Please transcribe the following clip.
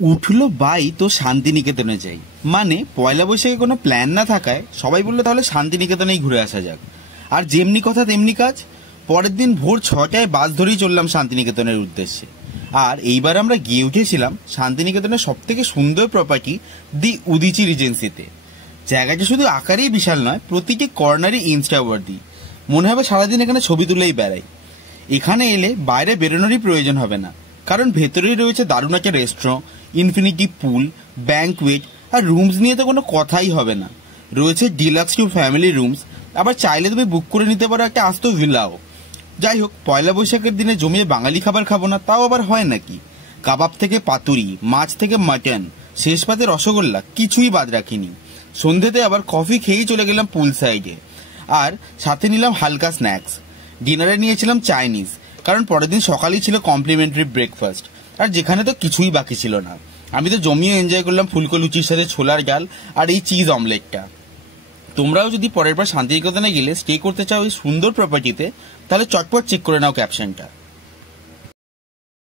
উঠলো বাই তো শান্তিনিকেতনে যাই। মানে পয়লা বৈশাখে কোনো প্ল্যান না থাকায় সবাই বললো তাহলে শান্তিনিকেতনেই ঘুরে আসা যাক। আর যেমনি কথা তেমনি কাজ। পরের দিন ভোর 6টায় বাস ধরেই চললাম শান্তিনিকেতনের উদ্দেশ্যে। আর এইবার আমরা গিয়ে উঠেছিলাম শান্তিনিকেতনের সব থেকে সুন্দর প্রপার্টি দি উদিচি রিজেন্সিতে। জায়গাটা শুধু আকারেই বিশাল নয়, প্রতিটি কর্নারই ইনস্টা ওয়ার্দি। মনে হবে সারাদিন এখানে ছবি তুলেই বেড়াই। এখানে এলে বাইরে বেরোনোরই প্রয়োজন হবে না, কারণ ভেতরেই রয়েছে দারুণ একটা রেস্টুরেন্ট, ইনফিনিটি পুল, ব্যাংকুয়েট, আর রুমস নিয়ে তো কোনো কথাই হবে না। রয়েছে ডিলাক্স টু ফ্যামিলি রুমস, আবার চাইলে তুমি বুক করে নিতে পারো একটা আস্ত ভিলাও। যাই হোক, পয়লা বৈশাখের দিনে জমিয়ে বাঙালি খাবার খাবো না তাও আবার হয় নাকি? কাবাব থেকে পাতুরি, মাছ থেকে মাটন, শেষ পাতে রসগোল্লা, কিছুই বাদ রাখিনি। সন্ধ্যেতে আবার কফি খেয়েই চলে গেলাম পুল সাইডে, আর সাথে নিলাম হালকা স্ন্যাক্স। ডিনারে নিয়েছিলাম চাইনিজ, কারণ পরের দিন সকালেই ছিল কমপ্লিমেন্টারি ব্রেকফাস্ট, আর যেখানে তো কিছুই বাকি ছিল না। আমি তো জমিয়ে এনজয় করলাম ফুলকো লুচির সাথে ছোলার ডাল আর এই চিজ অমলেটটা। তোমরাও যদি পরের বার শান্তিনিকেতনে গেলে স্টে করতে চাও এই সুন্দর প্রপার্টিতে, তাহলে চটপট চেক করে নাও ক্যাপশনটা।